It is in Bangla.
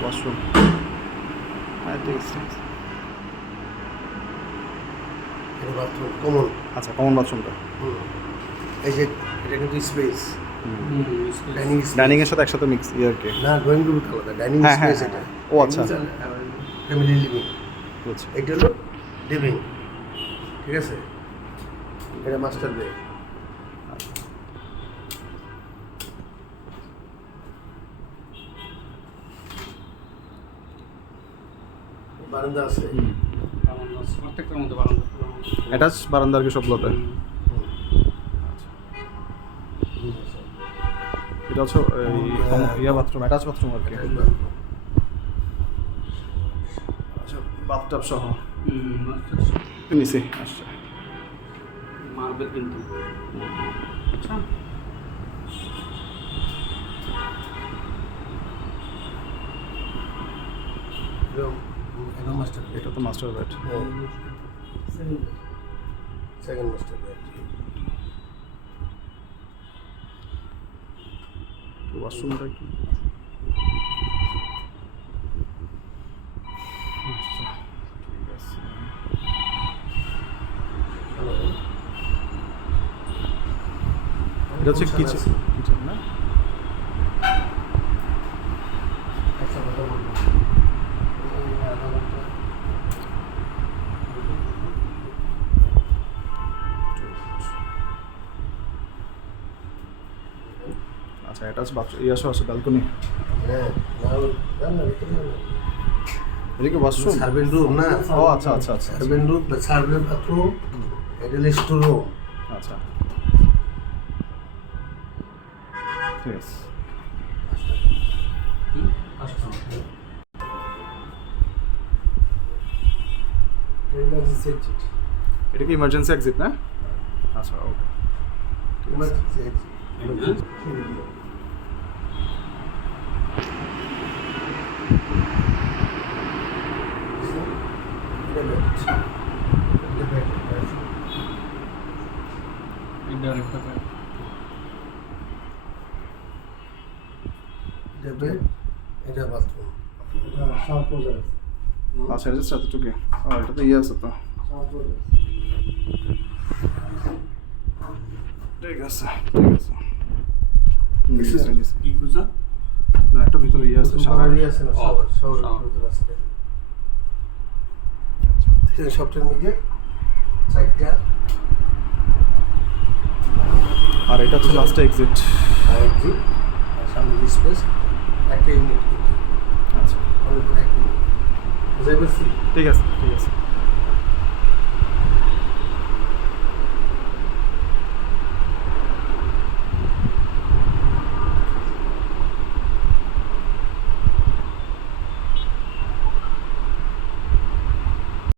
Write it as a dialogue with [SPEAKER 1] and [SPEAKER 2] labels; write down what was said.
[SPEAKER 1] ওয়াশরুম হ্যাঁ
[SPEAKER 2] কমন
[SPEAKER 1] আচ্ছা কমন বাথরুমটা
[SPEAKER 2] এই যে এটা কিন্তু স্পেস ডাইনিং
[SPEAKER 1] ডাইনিং এর সাথে একসাথে মিক্স ইয়ে আর কি।
[SPEAKER 2] না ড্রয়িং রুম আলাদা। ডাইনিং
[SPEAKER 1] হ্যাঁ, হ্যাঁ,
[SPEAKER 2] স্পেস
[SPEAKER 1] হ্যাঁ,
[SPEAKER 2] এটা
[SPEAKER 1] ও আচ্ছা।
[SPEAKER 2] ফ্যামিলি লিভিং এটা হলো লিভিং ঠিক আছে? এটা মাস্টার বেড বারান্দা আছে।
[SPEAKER 3] প্রত্যেকটার মধ্যে বারান্দা
[SPEAKER 1] অ্যাটাচ বারান্দা আর কি সবগুলোতে এটা হচ্ছে ইয়া বাথরুম অ্যাটাচ বাথরুম আর কি। আচ্ছা বাথটাব সহ। নিচে। আচ্ছা
[SPEAKER 3] মার্বেল কিন্তু। আচ্ছা।
[SPEAKER 2] এটা
[SPEAKER 1] তো master bed
[SPEAKER 2] second master bed
[SPEAKER 1] ওয়াশরুমটা কি? আচ্ছা এটা হচ্ছে কিচেন কিচেন না
[SPEAKER 2] একটা কথা বলব এই আধা ঘণ্টা
[SPEAKER 1] আচ্ছা অ্যাটাচ বাথরুম ইয়াসও আছে ব্যালকনি
[SPEAKER 2] হ্যাঁ
[SPEAKER 1] এদিকে ওয়াশরুম
[SPEAKER 2] সার্ভেন্ট রুম না।
[SPEAKER 1] ও আচ্ছা আচ্ছা আচ্ছা
[SPEAKER 2] সার্ভেন্ট রুম সার্ভেন্ট বাথরুম এটা স্টোর রুম
[SPEAKER 1] আচ্ছা। ঠিক আছে এটা কি ইমার্জেন্সি এক্সিট না? আচ্ছা ওকে
[SPEAKER 2] ইমার্জেন্সি এক্সিট
[SPEAKER 3] ব্যাগ।
[SPEAKER 2] এটা বাথরুম
[SPEAKER 1] আচ্ছা এটা হচ্ছে এতটুকু এটা তো ইয়ে আছে তো। ঠিক আছে ঠিক আছে। না একটা ভিতরে ইয়ে আছে শাওয়ার
[SPEAKER 2] শাওয়ারই আছে না শাওয়ার শাওয়ার। ভিতরে আছে। এই সবটার মধ্যে চারটা।
[SPEAKER 1] আর এটা হচ্ছে লাস্ট এক্সিট
[SPEAKER 2] এক্সিট সামনে স্পেস একটা ইউনিট কিন্তু।
[SPEAKER 1] আচ্ছা। ঠিক আছে ঠিক আছে।